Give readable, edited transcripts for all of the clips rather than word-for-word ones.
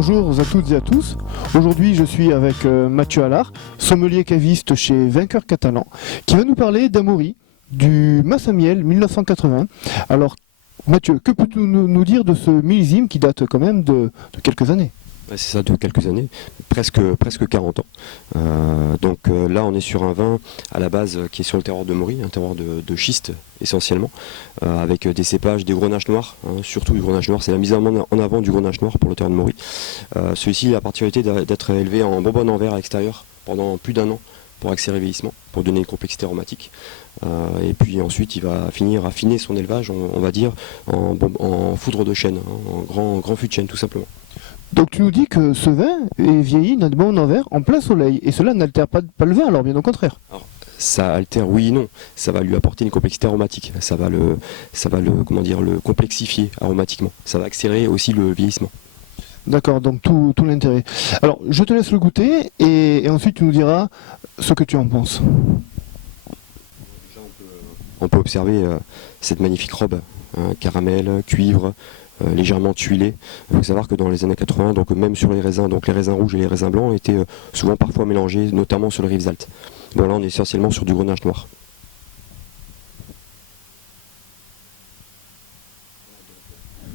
Bonjour à toutes et à tous. Aujourd'hui, je suis avec Mathieu Allard, sommelier caviste chez Vainqueur Catalan, qui va nous parler d'Amaury, du Massamiel 1980. Alors, Mathieu, que peux-tu nous dire de ce millésime qui date quand même de quelques années? Ouais, c'est ça, de quelques années, presque 40 ans. Là, on est sur un vin à la base qui est sur le terroir de Maury, un terroir de schiste essentiellement, avec des cépages, des grenaches noirs, surtout du grenache noir. C'est la mise en avant du grenache noir pour le terroir de Maury. Celui-ci a la particularité d'être élevé en bonbonne en verre à l'extérieur pendant plus d'1 an pour accélérer le vieillissement, pour donner une complexité aromatique. Et puis ensuite, il va finir affiner son élevage, on va dire, en foudre de chêne, en grand fût de chêne tout simplement. Donc tu nous dis que ce vin est vieilli d'un bon en verre en plein soleil, et cela n'altère pas le vin, alors bien au contraire. Alors, ça altère, oui et non. Ça va lui apporter une complexité aromatique. Ça va le complexifier aromatiquement. Ça va accélérer aussi le vieillissement. D'accord, donc tout l'intérêt. Alors, je te laisse le goûter, et ensuite tu nous diras ce que tu en penses. On peut observer cette magnifique robe, caramel, cuivre, légèrement tuilé. Il faut savoir que dans les années 80, donc même sur les raisins, donc les raisins rouges et les raisins blancs étaient souvent parfois mélangés, notamment sur les rives altes. Bon, là on est essentiellement sur du grenache noir.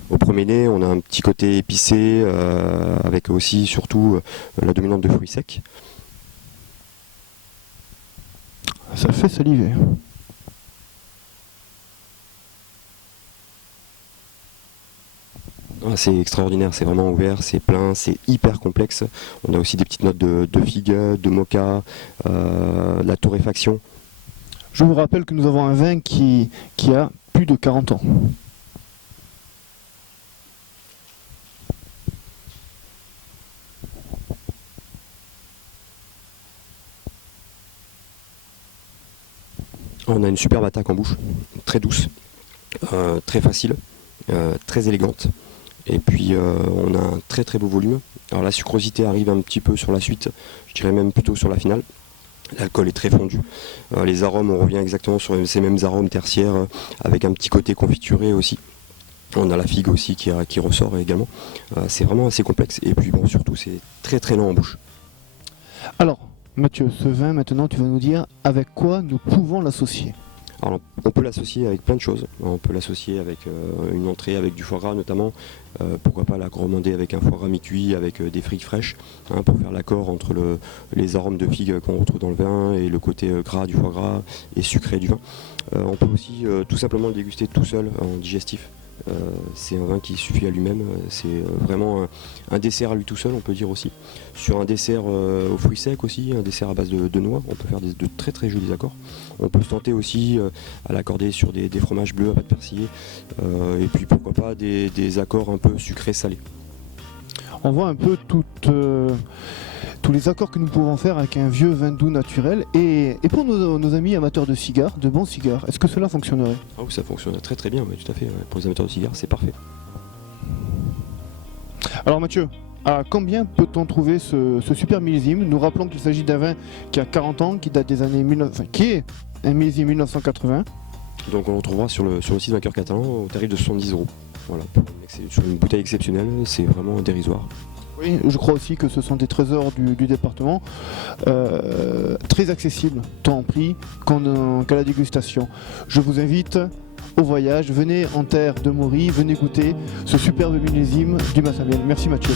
Au premier nez, on a un petit côté épicé, avec aussi surtout la dominante de fruits secs. Ça fait saliver. C'est extraordinaire, c'est vraiment ouvert, c'est plein, c'est hyper complexe. On a aussi des petites notes de figue, de mocha, la torréfaction. Je vous rappelle que nous avons un vin qui a plus de 40 ans. On a une superbe attaque en bouche, très douce, très facile, très élégante. Et puis on a un très très beau volume. Alors la sucrosité arrive un petit peu sur la suite, je dirais même plutôt sur la finale. L'alcool est très fondu. Les arômes, on revient exactement sur ces mêmes arômes tertiaires, avec un petit côté confituré aussi. On a la figue aussi qui ressort également. C'est vraiment assez complexe. Et puis bon, surtout c'est très très lent en bouche. Alors, Mathieu, ce vin maintenant, tu vas nous dire avec quoi nous pouvons l'associer. Alors, on peut l'associer avec plein de choses. On peut l'associer avec une entrée avec du foie gras notamment. Pourquoi pas la grommander avec un foie gras mi-cuit, avec des frigues fraîches, pour faire l'accord entre les arômes de figue qu'on retrouve dans le vin et le côté gras du foie gras et sucré du vin. On peut aussi tout simplement le déguster tout seul en digestif. C'est un vin qui suffit à lui-même, c'est vraiment un dessert à lui tout seul, on peut dire aussi. Sur un dessert aux fruits secs aussi, un dessert à base de noix, on peut faire de très très jolis accords. On peut se tenter aussi à l'accorder sur des fromages bleus à pâte persillée, et puis pourquoi pas des accords un peu sucrés-salés. On voit un peu tous les accords que nous pouvons faire avec un vieux vin doux naturel. Et pour nos amis amateurs de cigares, de bons cigares, est-ce que cela fonctionnerait? Ah oui, ça fonctionne très très bien, oui, tout à fait. Ouais. Pour les amateurs de cigares, c'est parfait. Alors Mathieu, à combien peut-on trouver ce super millésime? Nous rappelons qu'il s'agit d'un vin qui a 40 ans, qui date des années qui est un millésime 1980. Donc on le retrouvera sur le site Vainqueur Catalan au tarif de 70 €. Voilà, sur une bouteille exceptionnelle, c'est vraiment dérisoire. Oui, je crois aussi que ce sont des trésors du département, très accessibles, tant en prix qu'à la dégustation. Je vous invite au voyage, venez en terre de Maury, venez goûter ce superbe millésime du Massamiel. Merci Mathieu.